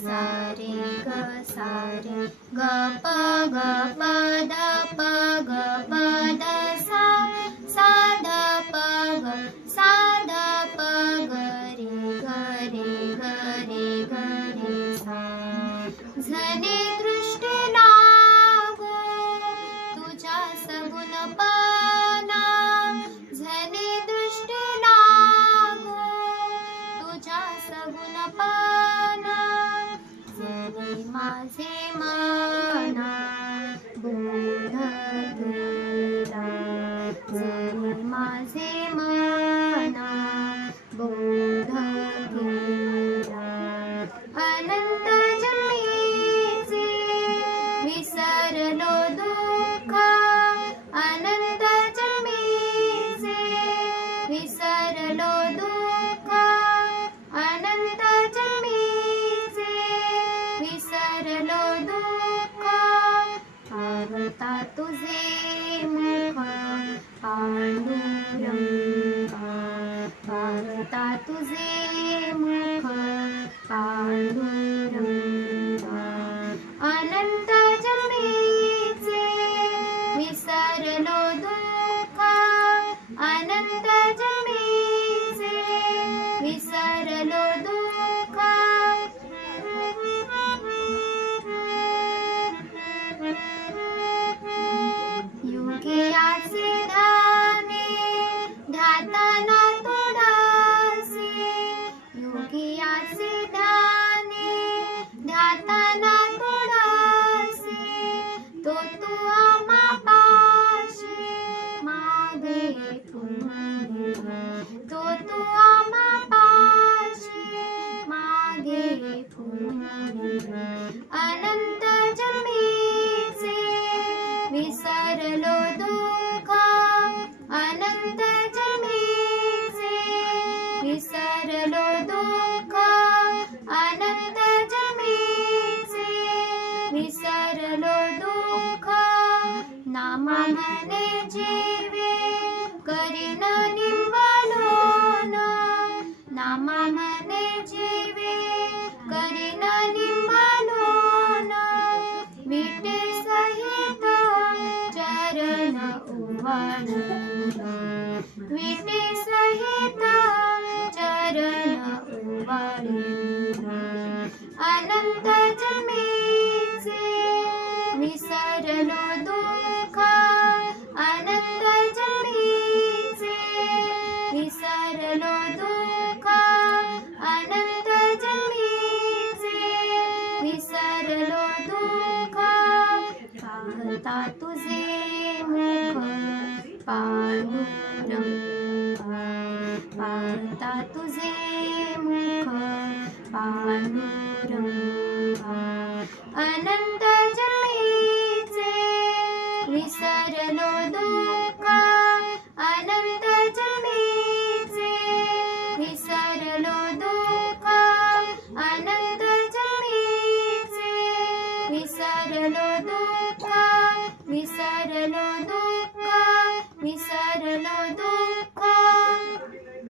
सारे ग सारे ग प द प ग प द सा सा ध प ग सा ध प ग रे ग रे सा झने दृष्टी लागो तुझ्या सगुणपणा झने दृष्टी लागो तुझ्या सगुणपणा जरी माझे मना बोध गेला जरी माझे मना बोध गेला अनंत जन्मीचे विसरलो दुःख अनंत जन्मीचे विसरलो दुःख अनंत जन्मीचे विसरलो दुःख पाहता तुझे मुख पांडुरंगा पाहता तुझे मुख पांडुरंगा अनंत जन्मीचे विसरलो दुःख अनंत जन्मीचे विसरलो दुःख युगियाचे धाने ध्याताना तोडासे युगियाचे धाने ध्याताना तोडासे तो तू आम्हा पाशी मागे पुढे तो तू आम्हा पाशी मागे पुढे अनंत जन्मीचे विसरलो दुःख अनंत जन्मीचे विसरलो दुःख अनंत जन्मीचे विसरलो दुःख नामा म्हणे जीवे करीन निंबलोन नामा म्हणे जीवे करीन निंबलोन विटे सहित चरण उवाळून विटे सहित चरण उवाळून अनंत जन्मीचे विसरलो दुःख अनंत जन्मीचे विसरलो दुःख अनंत जन्मीचे विसरलो दुःख पाहता तुझे मुख पांडुरंगा पाहता तुझे मुख पांडुरंगा अनंत जन्मीचे विसरलो दुःख अनंत जन्मीचे विसरलो दुःख अनंत जन्मीचे विसरलो